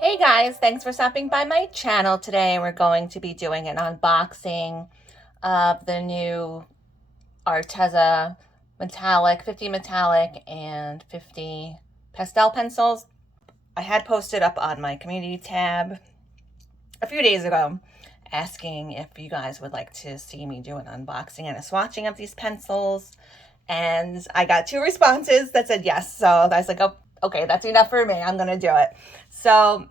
Hey guys, thanks for stopping by my channel today. We're going to be doing an unboxing of the new Arteza metallic, 50 metallic and 50 pastel pencils. I had posted up on my community tab a few days ago asking if you guys would like to see me do an unboxing and a swatching of these pencils. And I got 2 responses that said yes. So I was like, oh, okay, that's enough for me. I'm going to do it. So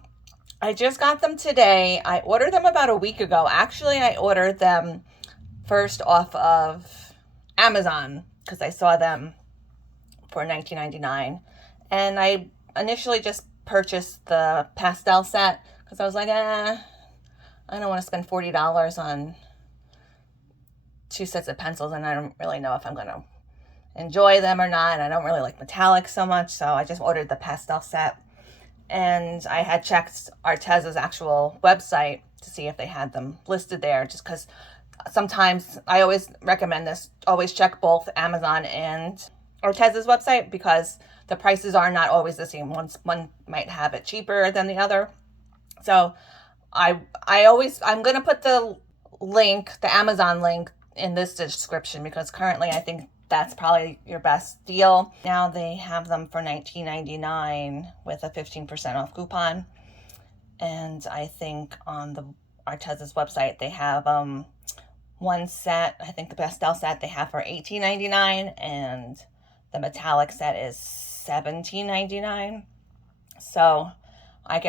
I just got them today. I ordered them about a week ago. Actually, I ordered them first off of Amazon because I saw them for $19.99. And I initially just purchased the pastel set because I was like, I don't want to spend $40 on 2 sets of pencils, and I don't really know if I'm going to enjoy them or not. And I don't really like metallic so much, so I just ordered the pastel set. And I had checked Arteza's actual website to see if they had them listed there, just because sometimes I always recommend this. Always check both Amazon and Arteza's website because the prices are not always the same. One might have it cheaper than the other. So I'm going to put the link, the Amazon link, in this description because currently I think that's probably your best deal. Now they have them for $19.99 with a 15% off coupon. And I think on the Arteza's website they have one set, I think the pastel set they have for $18.99 and the metallic set is $17.99. So I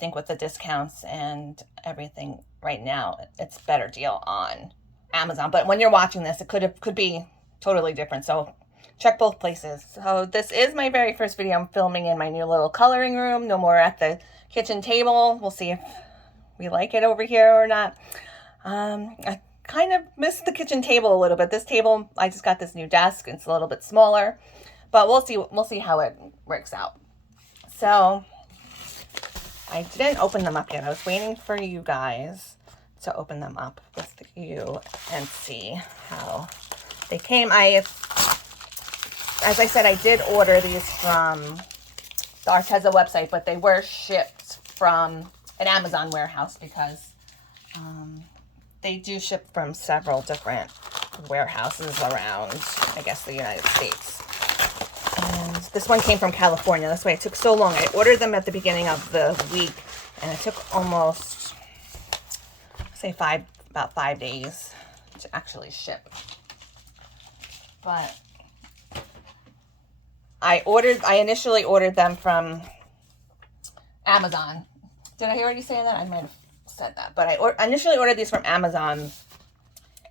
think with the discounts and everything right now, it's a better deal on Amazon. But when you're watching this, it could be totally different, so check both places. So this is my very first video I'm filming in my new little coloring room. No more at the kitchen table. We'll see if we like it over here or not. I kind of missed the kitchen table a little bit. This table, I just got this new desk. It's a little bit smaller, but we'll see how it works out. So I didn't open them up yet. I was waiting for you guys to open them up with you and see how they came. As I said, I did order these from the Arteza website, but they were shipped from an Amazon warehouse because they do ship from several different warehouses around, I guess, the United States. And this one came from California. That's why it took so long. I ordered them at the beginning of the week, and it took almost, say, about 5 days to actually ship. But I initially ordered them from Amazon. Did I already say that? I might have said that. But I initially ordered these from Amazon,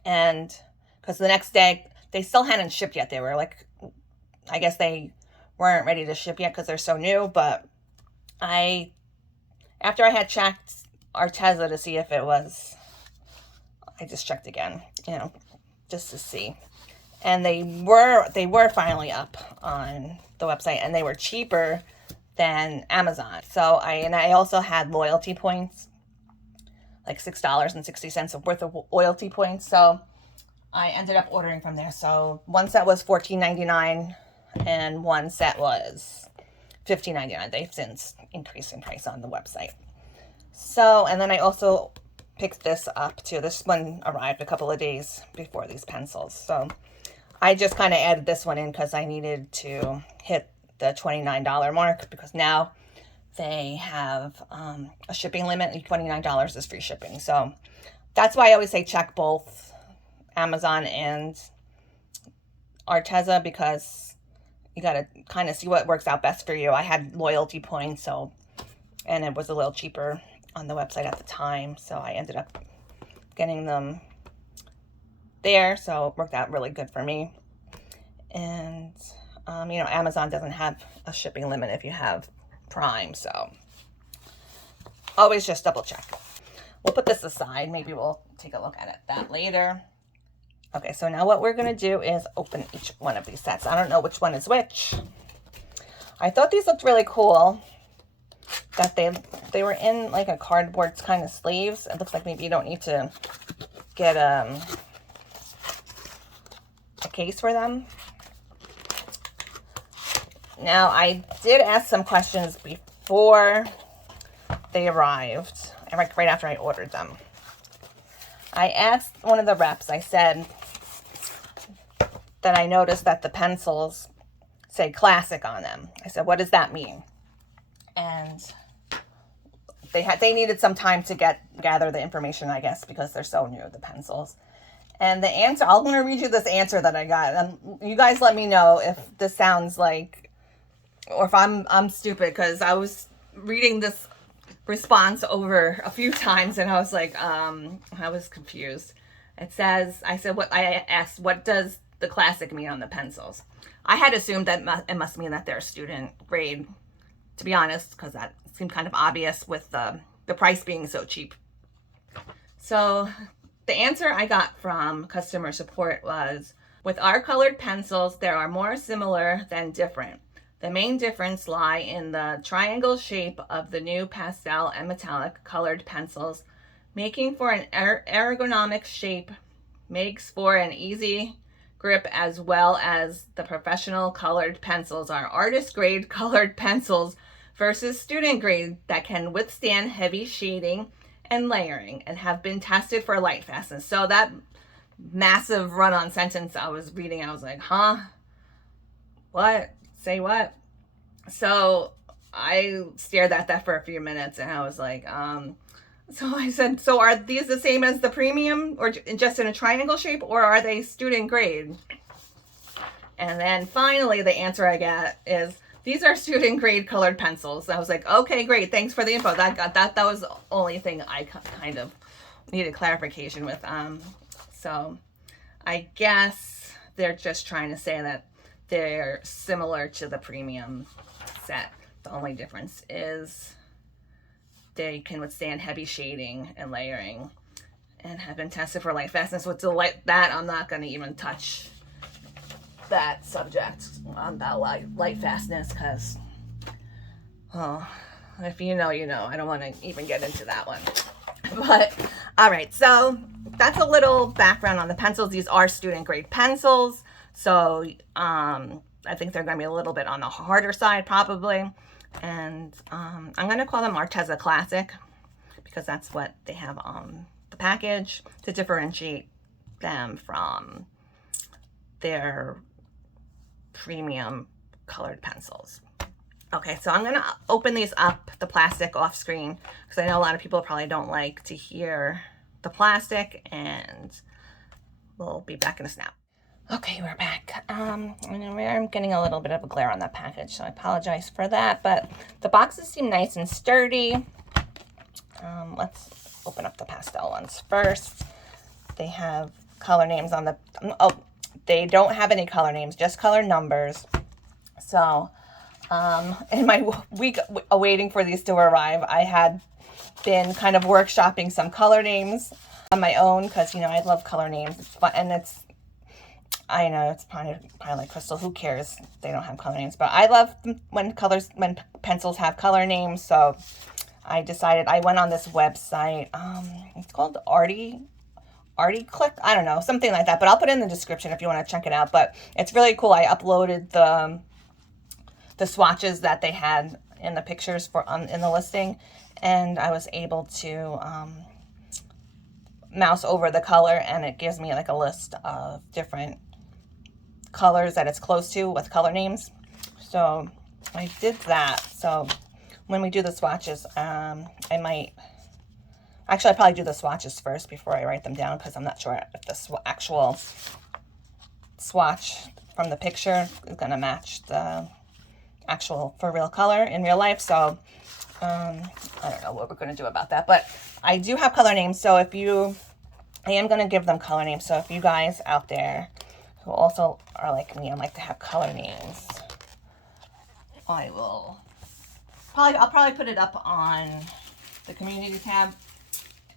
and because the next day, they still hadn't shipped yet. They were like, I guess they weren't ready to ship yet because they're so new. But after I had checked Arteza to see if it was, I just checked again, just to see. And they were finally up on the website, and they were cheaper than Amazon. So I also had loyalty points, like $6.60 worth of loyalty points. So I ended up ordering from there. So one set was $14.99 and one set was $15.99. They've since increased in price on the website. So, and then I also picked this up too. This one arrived a couple of days before these pencils. So I just kind of added this one in because I needed to hit the $29 mark because now they have a shipping limit. $29 is free shipping. So that's why I always say check both Amazon and Arteza because you got to kind of see what works out best for you. I had loyalty points, and it was a little cheaper on the website at the time. So I ended up getting them there, so it worked out really good for me. And Amazon doesn't have a shipping limit if you have Prime, so always just double check. We'll put this aside. Maybe we'll take a look at that later. Okay, so now what we're going to do is open each one of these sets. I don't know which one is which. I thought these looked really cool, that they were in like a cardboard kind of sleeves. It looks like maybe you don't need to get a case for them. Now, I did ask some questions before they arrived right after I ordered them. I asked one of the reps, I said that I noticed that the pencils say classic on them. I said, what does that mean? And they needed some time to gather the information, I guess, because they're so new, the pencils. And the answer, I'm going to read you this answer that I got. You guys let me know if this sounds like, or if I'm stupid, because I was reading this response over a few times and I was like, I was confused. It says, I asked, what does the classic mean on the pencils? I had assumed that it must mean that they're student grade, to be honest, because that seemed kind of obvious with the price being so cheap. So the answer I got from customer support was, with our colored pencils, there are more similar than different. The main difference lie in the triangle shape of the new pastel and metallic colored pencils, making for an ergonomic shape, makes for an easy grip, as well as the professional colored pencils are artist grade colored pencils versus student grade that can withstand heavy shading and layering and have been tested for light fastness. So that massive run-on sentence I was reading, I was like, huh? What? Say what? So I stared at that for a few minutes and I was like, so I said, so are these the same as the premium or just in a triangle shape, or are they student grade? And then finally the answer I got is, these are student grade colored pencils. I was like, okay, great. Thanks for the info. That was the only thing I kind of needed clarification with. So I guess they're just trying to say that they're similar to the premium set. The only difference is they can withstand heavy shading and layering and have been tested for light fastness. With that, I'm not going to even touch that subject on that light fastness, because, oh, if you know, you know. I don't want to even get into that one. But all right, so that's a little background on the pencils. These are student grade pencils, so I think they're going to be a little bit on the harder side probably. And I'm going to call them Arteza Classic because that's what they have on the package to differentiate them from their premium colored pencils. Okay, so I'm going to open these up, the plastic off screen, because I know a lot of people probably don't like to hear the plastic, and we'll be back in a snap. Okay, we're back. I'm getting a little bit of a glare on that package, so I apologize for that, but the boxes seem nice and sturdy. Let's open up the pastel ones first. They have color names on the, they don't have any color names, just color numbers. So in my week awaiting for these to arrive, I had been kind of workshopping some color names on my own because, you know, I love color names. It's fun, and it's, I know it's probably like Crystal, who cares? They don't have color names, but I love when pencils have color names. So I decided, I went on this website. It's called Artie Click. I don't know, something like that, but I'll put it in the description if you want to check it out. But it's really cool. I uploaded the swatches that they had in the pictures in the listing, and I was able to mouse over the color, and it gives me like a list of different colors that it's close to with color names. So I did that. So when we do the swatches, I'll probably do the swatches first before I write them down, because I'm not sure if the actual swatch from the picture is going to match the actual for real color in real life. So I don't know what we're going to do about that, but I do have color names. So I am going to give them color names. So if you guys out there who also are like me and like to have color names, I'll probably put it up on the community tab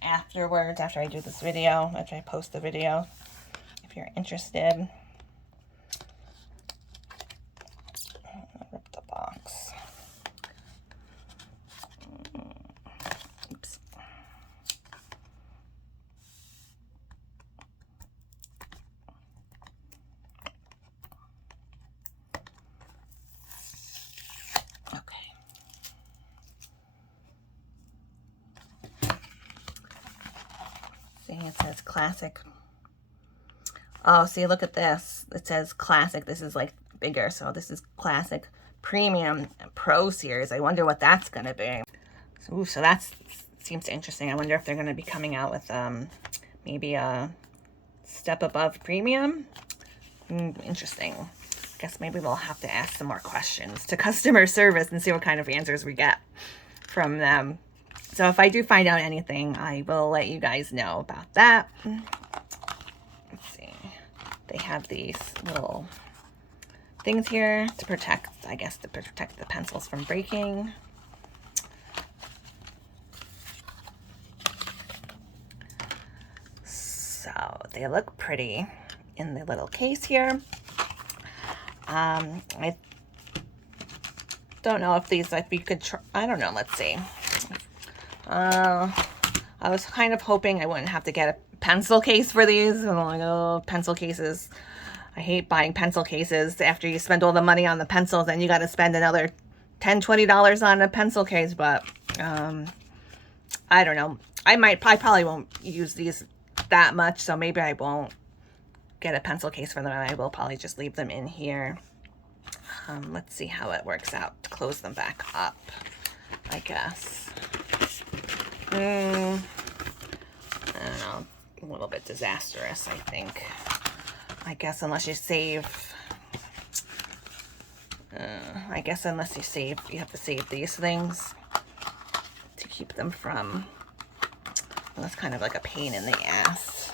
afterwards, after I do this video, after I post the video, if you're interested. I'll rip the box. Oops. Okay. it says classic. Oh, see, look at this. It says classic. This is like bigger. So this is classic, premium, pro series. I wonder what that's going to be. So that seems interesting. I wonder if they're going to be coming out with maybe a step above premium. Interesting. Guess maybe we'll have to ask some more questions to customer service and see what kind of answers we get from them. So if I do find out anything, I will let you guys know about that. Let's see. They have these little things here to protect, I guess, to protect the pencils from breaking. So they look pretty in the little case here. I don't know if these, if you could try, I don't know, let's see. I was kind of hoping I wouldn't have to get a pencil case for these. I'm like, oh, pencil cases. I hate buying pencil cases. After you spend all the money on the pencils, then you got to spend another $10, $20 on a pencil case. But I don't know. I probably won't use these that much, so maybe I won't get a pencil case for them. I will probably just leave them in here. Let's see how it works out to close them back up, I guess. I don't know, a little bit disastrous, I think. I guess unless you save, I guess unless you save, you have to save these things to keep them from, well, that's kind of like a pain in the ass,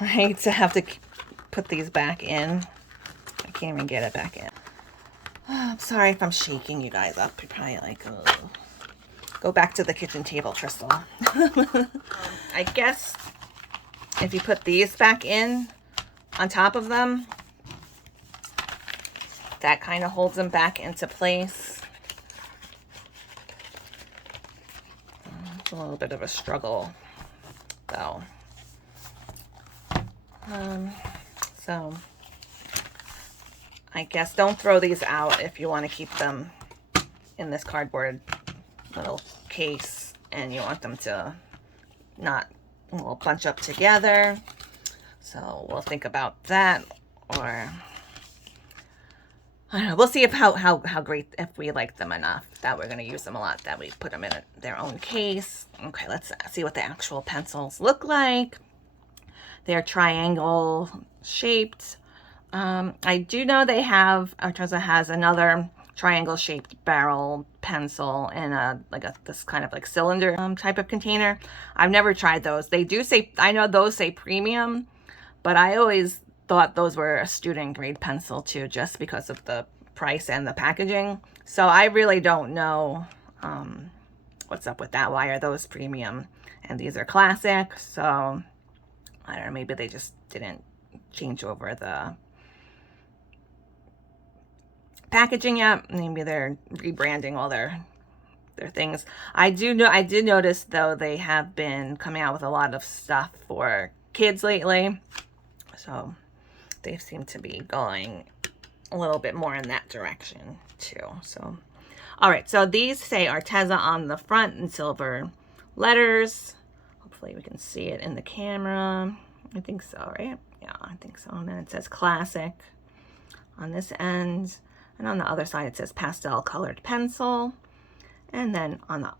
right? To have to put these back in. I can't even get it back in. Oh, I'm sorry if I'm shaking you guys up. You're probably like, oh. Go back to the kitchen table, Crystal. I guess if you put these back in on top of them, that kind of holds them back into place. It's a little bit of a struggle, though. So I guess don't throw these out if you want to keep them in this cardboard little case and you want them to not bunch up together. So we'll think about that, or I don't know, we'll see if how great, if we like them enough that we're going to use them a lot, that we put them in their own case. Okay, let's see what the actual pencils look like. They're triangle shaped. I do know they have, Arteza has another triangle shaped barrel pencil in this kind of like cylinder type of container. I've never tried those. They do say, I know those say premium, but I always thought those were a student grade pencil too, just because of the price and the packaging. So I really don't know what's up with that. Why are those premium and these are classic? So I don't know, maybe they just didn't change over the packaging yet. Maybe they're rebranding all their things. I did notice though they have been coming out with a lot of stuff for kids lately, so they seem to be going a little bit more in that direction too. So all right, so these say Arteza on the front in silver letters. Hopefully we can see it in the camera. I think so, right? Yeah, I think so. And then it says classic on this end. And on the other side, it says pastel colored pencil. And then on the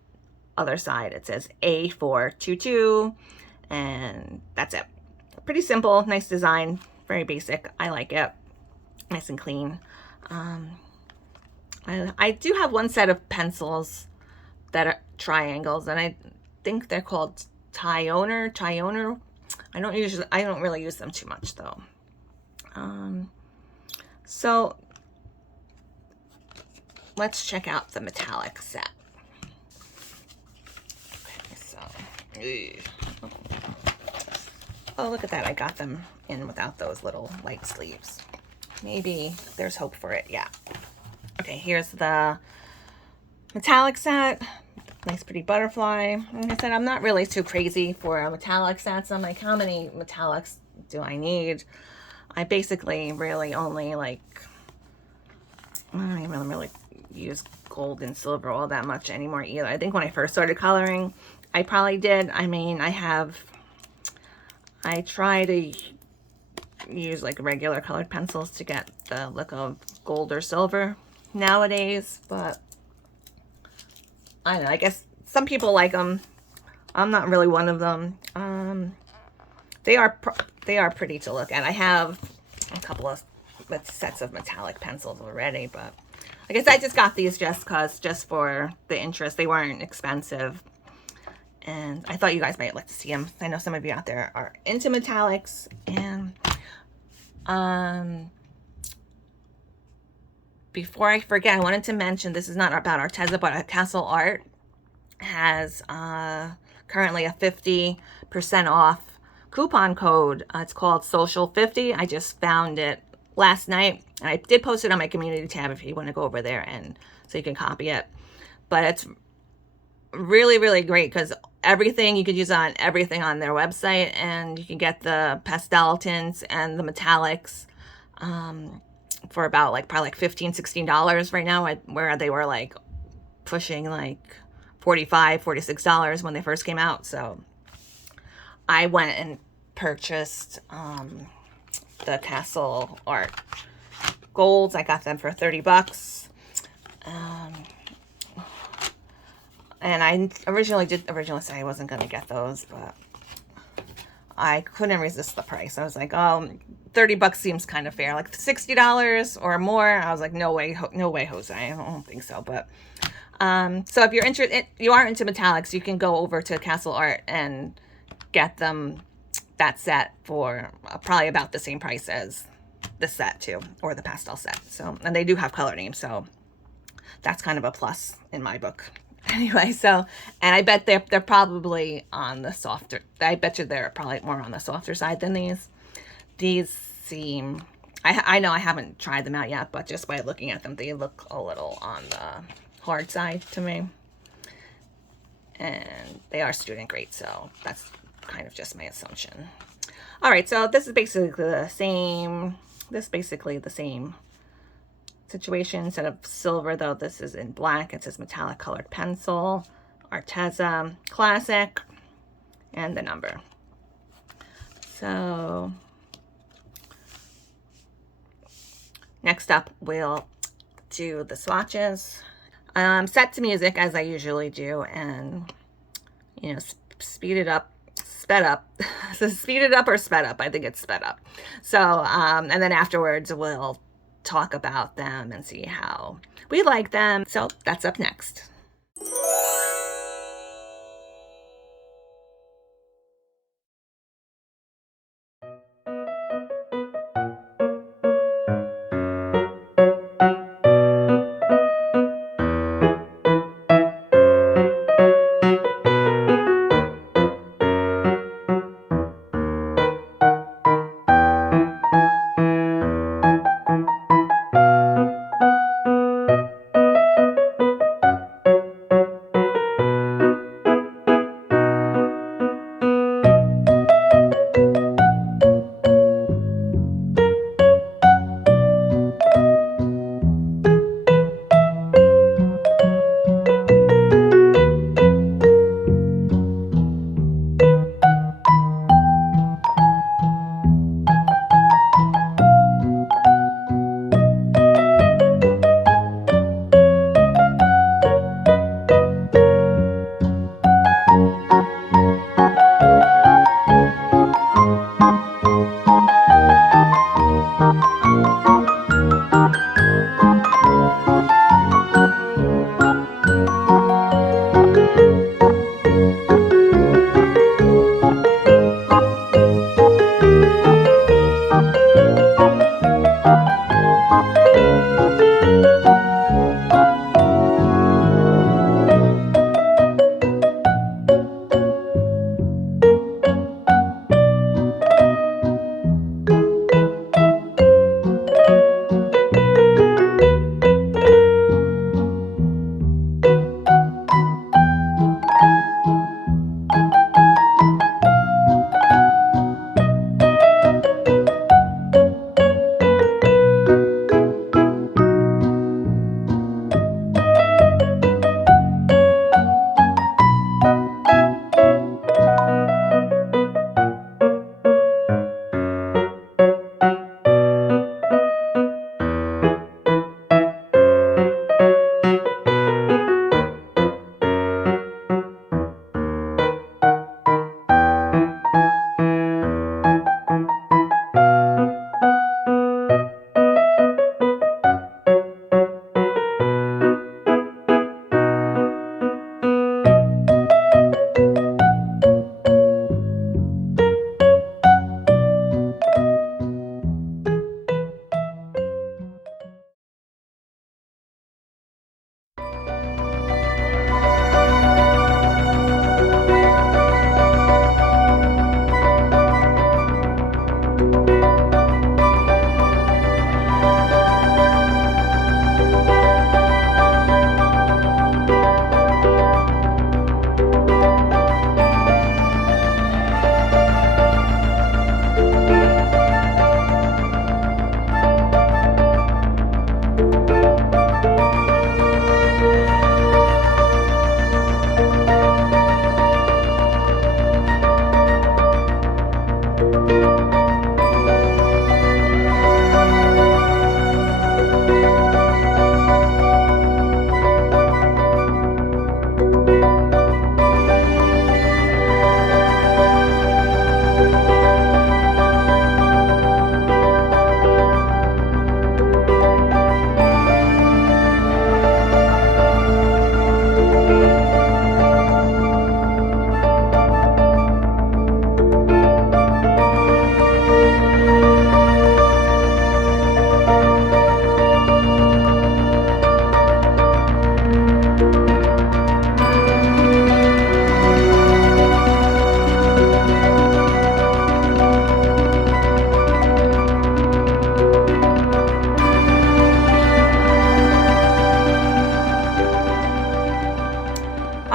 other side, it says A422. And that's it. Pretty simple, nice design, very basic. I like it. Nice and clean. I do have one set of pencils that are triangles, and I think they're called Tyoner. I don't really use them too much though. So let's check out the metallic set. Okay, so, oh, look at that. I got them in without those little light sleeves. Maybe there's hope for it. Yeah. Okay, here's the metallic set. Nice pretty butterfly. Like I said, I'm not really too crazy for metallic sets. I'm like, how many metallics do I need? I basically really only I don't even really use gold and silver all that much anymore either. I think when I first started coloring, I probably did. I mean, I have I try to use like regular colored pencils to get the look of gold or silver nowadays, but I don't know, I guess some people like them. I'm not really one of them. They are pretty to look at. I have a couple of sets of metallic pencils already, but I guess I just got these just for the interest. They weren't expensive, and I thought you guys might like to see them. I know some of you out there are into metallics, and before I forget, I wanted to mention, this is not about Arteza, but Castle Art has currently a 50% off coupon code. It's called Social50. I just found it last night, and I did post it on my community tab if you want to go over there and so you can copy it. But it's really, really great because everything you could use on everything on their website, and you can get the pastel tints and the metallics for about probably $15-16 right now, where they were like pushing like $45-46 when they first came out. So I went and purchased the Castle Art golds. I got them for 30 bucks. And I originally say I wasn't going to get those, but I couldn't resist the price. I was like, oh, 30 bucks seems kind of fair. Like $60 or more. I was like, no way, Jose. I don't think so. But so if you're interested, you are into metallics, you can go over to Castle Art and get them that set for probably about the same price as the set too, or the pastel set. So, and they do have color names, so that's kind of a plus in my book. Anyway, so, and I bet they're probably on the softer, I bet you they're probably more on the softer side than these. These seem, I know I haven't tried them out yet, but just by looking at them, they look a little on the hard side to me. And they are student grade, so that's kind of just my assumption. All right, so this is basically the same, situation. Instead of silver, though, this is in black. It says metallic colored pencil, Arteza Classic, and the number. So next up, we'll do the swatches. Set to music as I usually do, and you know, speed it up, sped up. So speed it up or sped up. I think it's sped up. So and then afterwards we'll talk about them and see how we like them. So that's up next.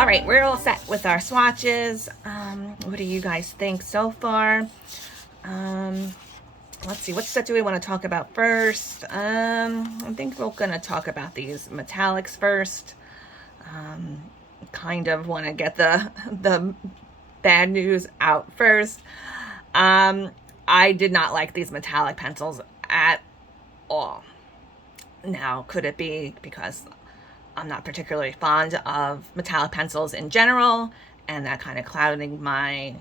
right, we're all set with our swatches. What do you guys think so far? Let's see, what set do we want to talk about first? I think we're going to talk about these metallics first. Kind of want to get the bad news out first. I did not like these metallic pencils at all. Now, could it be because I'm not particularly fond of metallic pencils in general, and that kind of clouding my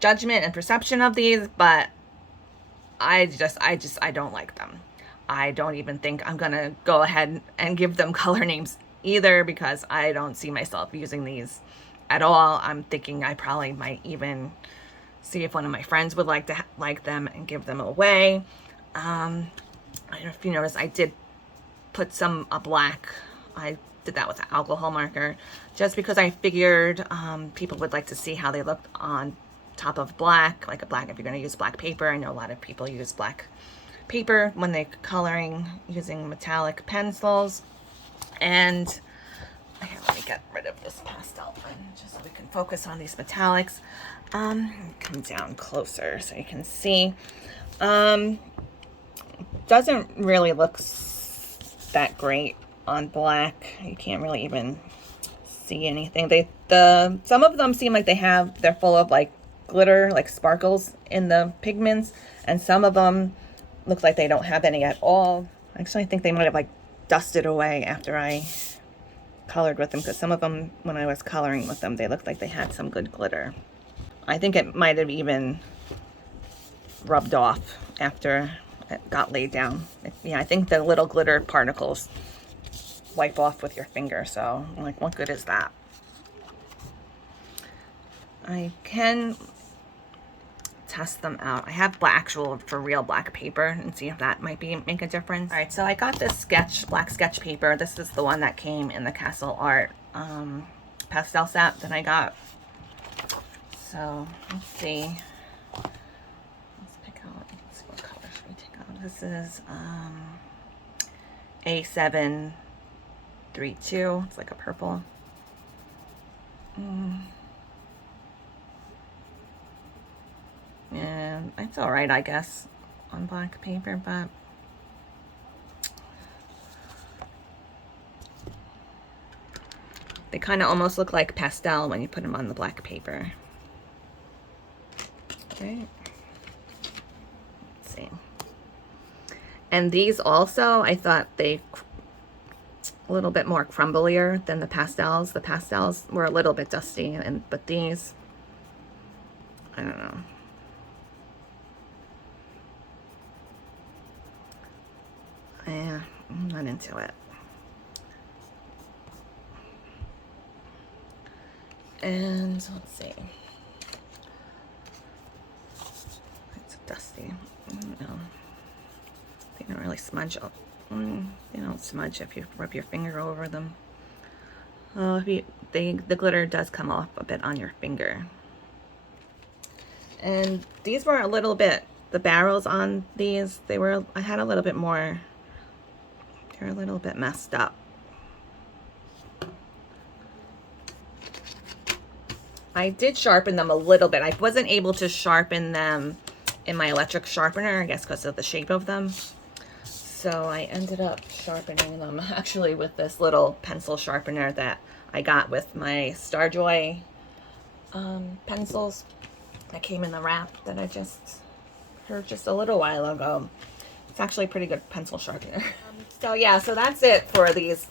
judgment and perception of these, but I don't like them. I don't even think I'm gonna go ahead and give them color names either, because I don't see myself using these at all. I'm thinking I probably might even see if one of my friends would like to like them and give them away. I don't know if you noticed, I did put some black. I did that with an alcohol marker just because I figured people would like to see how they looked on top of black, like a black, if you're going to use black paper. I know a lot of people use black paper when they're coloring using metallic pencils. And here, let me get rid of this pastel one just so we can focus on these metallics. Come down closer so you can see. Doesn't really look that great on black. You can't really even see anything. Some of them seem like they're full of like glitter, like sparkles in the pigments, and some of them look like they don't have any at all. Actually, I think they might have like dusted away after I colored with them, because some of them, when I was coloring with them, they looked like they had some good glitter. I think it might have even rubbed off after it got laid down. Yeah, I think the little glitter particles wipe off with your finger, so like, what good is that? I can test them out. I have actual for real black paper and see if that might make a difference. All right, so I got this black sketch paper. This is the one that came in the Castle Art pastel set that I got. So let's see. Let's pick out. Let's see, what color should we take out? This is A732. It's like a purple. Yeah, it's all right, I guess, on black paper, but they kind of almost look like pastel when you put them on the black paper. Okay. Let's see. And these also, I thought they a little bit more crumblier than the pastels. The pastels were a little bit dusty, but these, I don't know. Yeah, I'm not into it. And let's see. It's dusty. No, they don't really smudge. They don't smudge if you rub your finger over them. Oh, the glitter does come off a bit on your finger. And these were a little bit, the barrels on these, I had a little bit more. They're a little bit messed up. I did sharpen them a little bit. I wasn't able to sharpen them in my electric sharpener, I guess because of the shape of them. So I ended up sharpening them actually with this little pencil sharpener that I got with my Starjoy pencils that came in the wrap that I just purchased a little while ago. It's actually a pretty good pencil sharpener. So yeah, so that's it for these,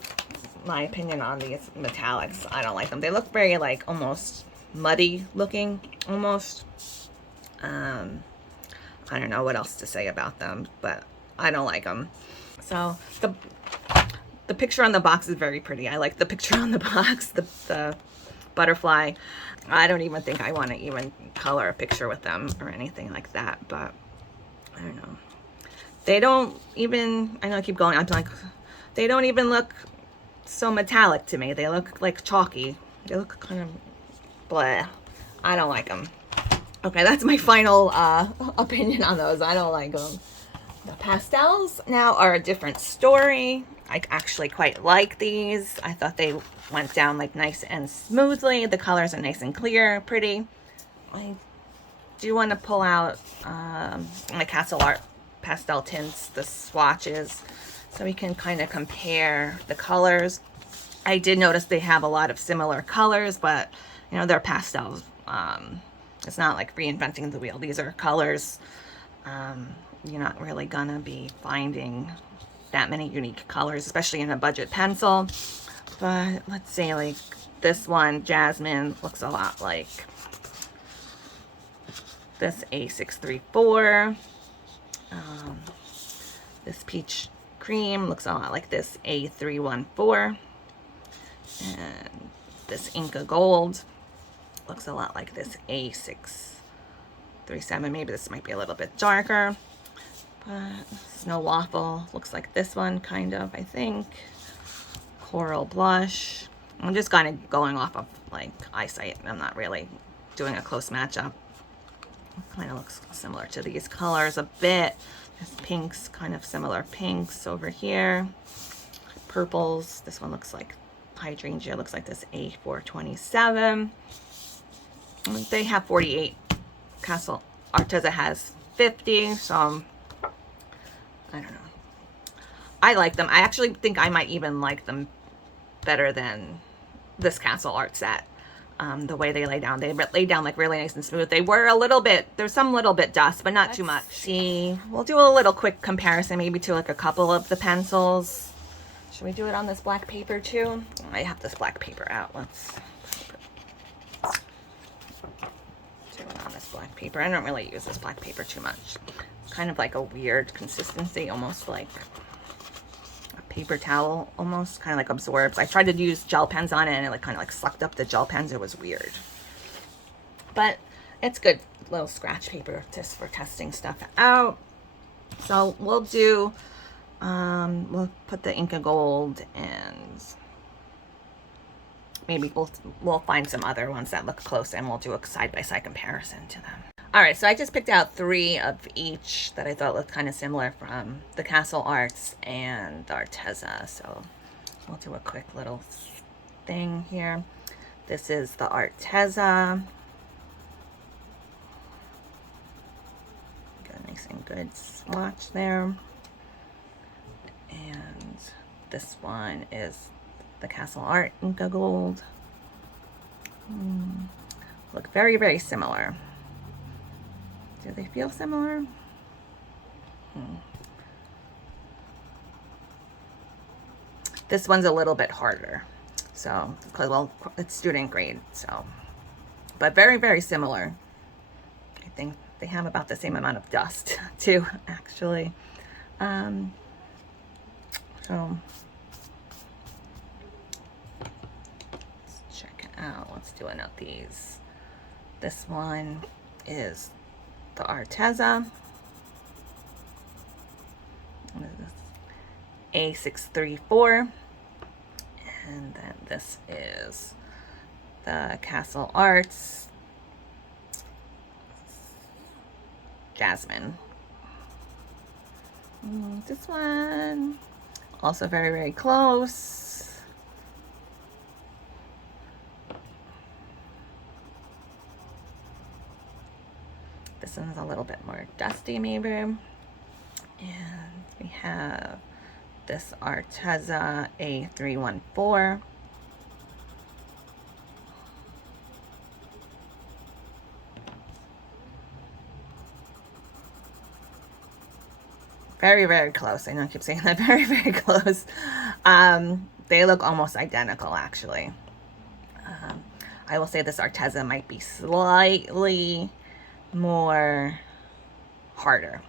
my opinion on these metallics. I don't like them. They look very like almost muddy looking, almost. I don't know what else to say about them, but I don't like them. So the picture on the box is very pretty. I like the picture on the box, the butterfly. I don't even think I want to even color a picture with them or anything like that, but I don't know. They don't even, I know I keep going, I'm like, they don't even look so metallic to me. They look like chalky. They look kind of blah. I don't like them. Okay, that's my final opinion on those. I don't like them. The pastels now are a different story. I actually quite like these. I thought they went down like nice and smoothly. The colors are nice and clear, pretty. I do want to pull out my Castle Art pastel tints, the swatches, so we can kind of compare the colors. I did notice they have a lot of similar colors, but you know, they're pastels. It's not like reinventing the wheel. These are colors. You're not really gonna be finding that many unique colors, especially in a budget pencil. But let's say like this one, Jasmine, looks a lot like this A634. This Peach Cream looks a lot like this A314. And this Inca Gold looks a lot like this A637. Maybe this might be a little bit darker. But Snow Waffle looks like this one, kind of, I think. Coral Blush. I'm just kind of going off of like eyesight. I'm not really doing a close matchup. Kind of looks similar to these colors a bit. There's pinks, kind of similar pinks over here. Purples. This one looks like Hydrangea, looks like this A427. They have 48. Castle Arteza has 50, so I don't know. I like them. I actually think I might even like them better than this Castle Art set. The way they lay down. They lay down like really nice and smooth. They were a little bit, there's some little bit dust, but not too much. See, we'll do a little quick comparison maybe to like a couple of the pencils. Should we do it on this black paper too? I have this black paper out. Let's do it on this black paper. I don't really use this black paper too much. It's kind of like a weird consistency, almost like a paper towel, almost kind of like absorbs. I tried to use gel pens on it and it like kind of like sucked up the gel pens. It was weird. But it's good little scratch paper just for testing stuff out. So we'll do we'll put the Inca Gold, and maybe we'll find some other ones that look close and we'll do a side-by-side comparison to them. All right, so I just picked out 3 of each that I thought looked kind of similar from the Castle Arts and the Arteza. So we'll do a quick little thing here. This is the Arteza. Got a nice and good swatch there. And this one is the Castle Art Inca Gold. Look very, very similar. Do they feel similar? This one's a little bit harder. So, because, well, it's student grade, so. But very, very similar. I think they have about the same amount of dust, too, actually. So, let's check it out. Let's do one of these. This one is the Arteza. A634. And then this is the Castle Arts Jasmine. This one also very, very close. This one's a little bit more dusty maybe. And we have this Arteza A314. Very, very close. I know I keep saying that. Very, very close. They look almost identical, actually. I will say this Arteza might be slightly more harder,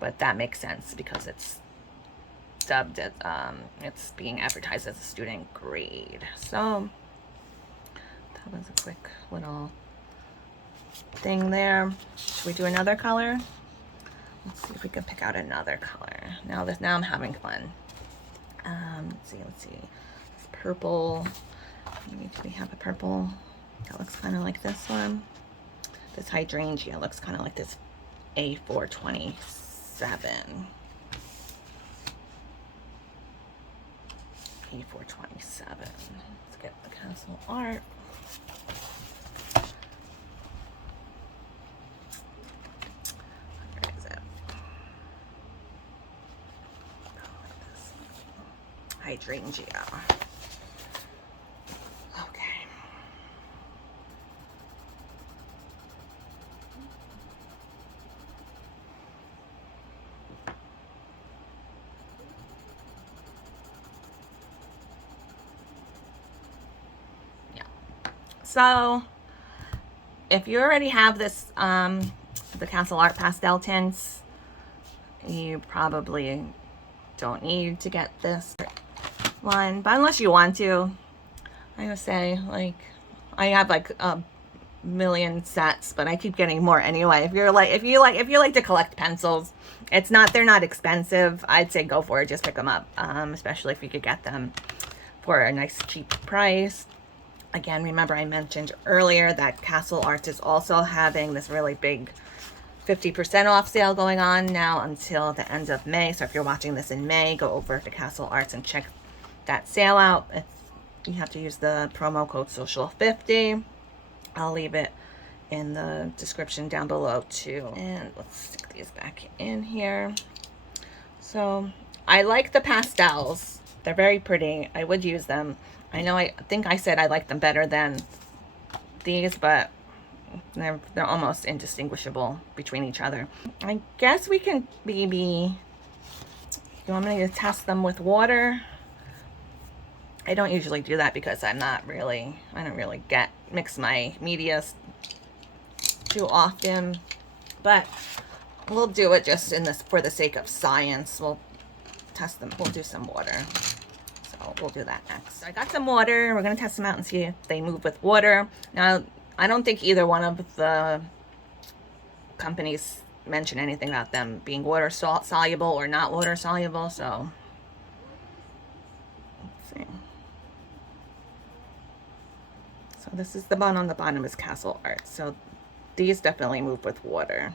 but that makes sense because it's dubbed as, it's being advertised as a student grade. So that was a quick little thing there. Should we do another color? Let's see if we can pick out another color. Now I'm having fun. Let's see. This purple. Maybe do we have a purple that looks kind of like this one? This hydrangea looks kind of like this A427. P 427. Let's get the Castle Art. Where is it? Hydrangea. Okay. Yeah. So if you already have this, the Castle Art pastel tints, you probably don't need to get this one, but unless you want to, I would say, like, I have like a million sets, but I keep getting more anyway. If you like to collect pencils, they're not expensive. I'd say go for it, just pick them up, especially if you could get them for a nice cheap price. Again, remember I mentioned earlier that Castle Art is also having this really big 50% off sale going on now until the end of May. So if you're watching this in May, go over to Castle Arts and check that sale out. You have to use the promo code social50. I'll leave it in the description down below too. And let's stick these back in here. So I like the pastels. They're very pretty. I would use them. I think I said I like them better than these, but they're almost indistinguishable between each other. I guess we can maybe, you want me to test them with water? I don't usually do that because I don't really mix my medias too often, but we'll do it just for the sake of science. We'll test them. We'll do some water. So we'll do that next. So I got some water. We're going to test them out and see if they move with water. Now, I don't think either one of the companies mention anything about them being water soluble or not water soluble, so let's see. So this is the one on the bottom is Castle Art. So these definitely move with water.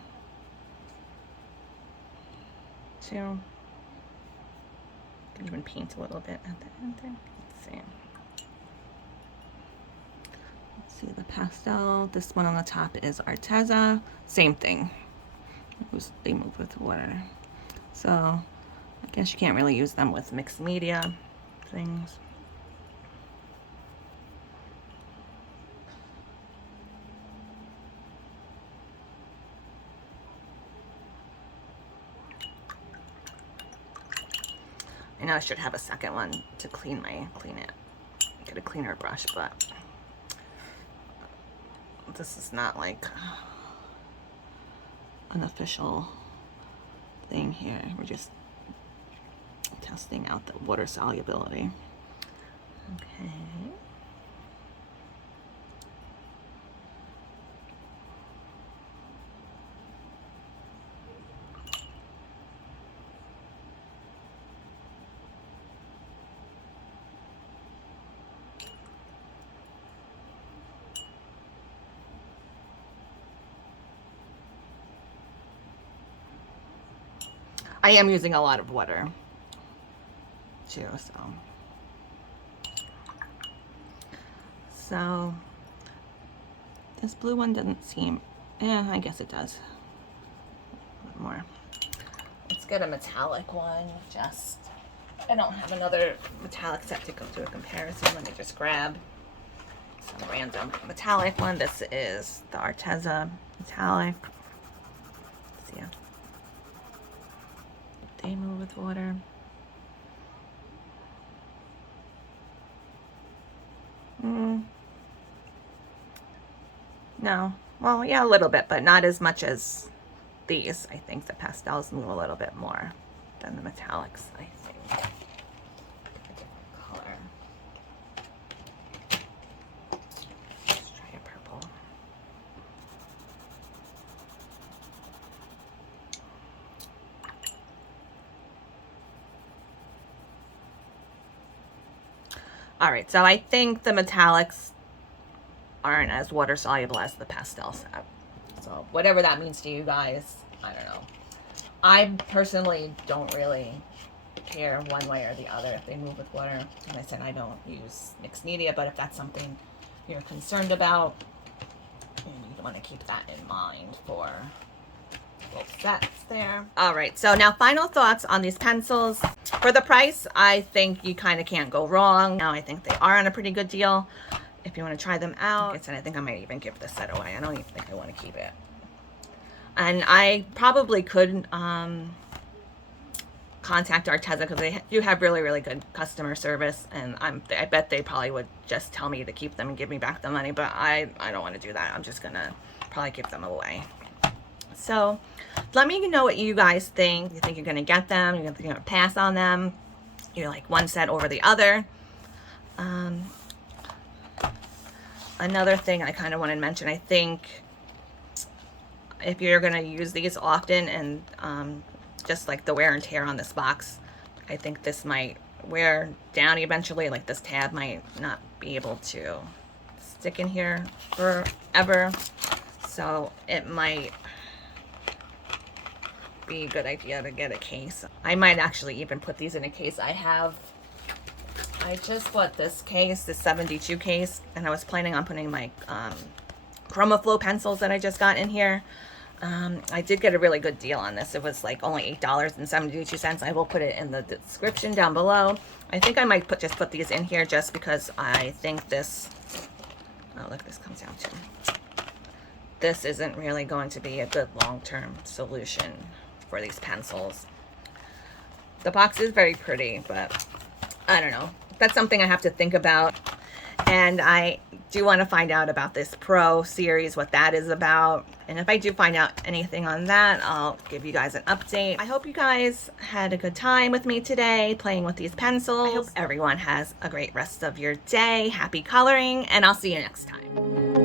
Two. Can even paint a little bit at the end there. Let's see. Let's see the pastel. This one on the top is Arteza. Same thing. They move with water. So I guess you can't really use them with mixed media things. I know I should have a second one to clean it. Get a cleaner brush, but this is not like an official thing here. We're just testing out the water solubility. Okay. I am using a lot of water too, so this blue one doesn't seem, I guess it does. A bit more. Let's get a metallic one. I don't have another metallic set to go through a comparison. Let me just grab some random metallic one. This is the Arteza metallic. Let's see. They move with water. No. Well, yeah, a little bit, but not as much as these. I think the pastels move a little bit more than the metallics, I think. Color. Let's try a purple. All right, so I think the metallics aren't as water soluble as the pastel set. So whatever that means to you guys, I don't know. I personally don't really care one way or the other if they move with water. And I said I don't use mixed media, but if that's something you're concerned about, you want to keep that in mind for both sets there. All right, so now final thoughts on these pencils. For the price, I think you kind of can't go wrong. Now I think they are on a pretty good deal if you want to try them out. Like I said, I think I might even give this set away. I don't even think I want to keep it. And I probably could contact Arteza because they do have really, really good customer service, and I bet they probably would just tell me to keep them and give me back the money, but I don't want to do that. I'm just gonna probably give them away. So let me know what you guys think. You think you're gonna get them? You're gonna pass on them? You're like one set over the other? Another thing I kind of want to mention, I think if you're gonna use these often and just like the wear and tear on this box, I think this might wear down eventually. Like this tab might not be able to stick in here forever, so it might be a good idea to get a case. I might actually even put these in a case. I just bought this case, this 72 case, and I was planning on putting my Chroma Flow pencils that I just got in here. I did get a really good deal on this. It was like only $8.72. I will put it in the description down below. I think I might just put these in here just because I think this, oh look, this comes out too. This isn't really going to be a good long-term solution for these pencils. The box is very pretty, but I don't know. That's something I have to think about. And I do want to find out about this Pro series, what that is about. And if I do find out anything on that, I'll give you guys an update. I hope you guys had a good time with me today playing with these pencils. I hope everyone has a great rest of your day. Happy coloring, and I'll see you next time.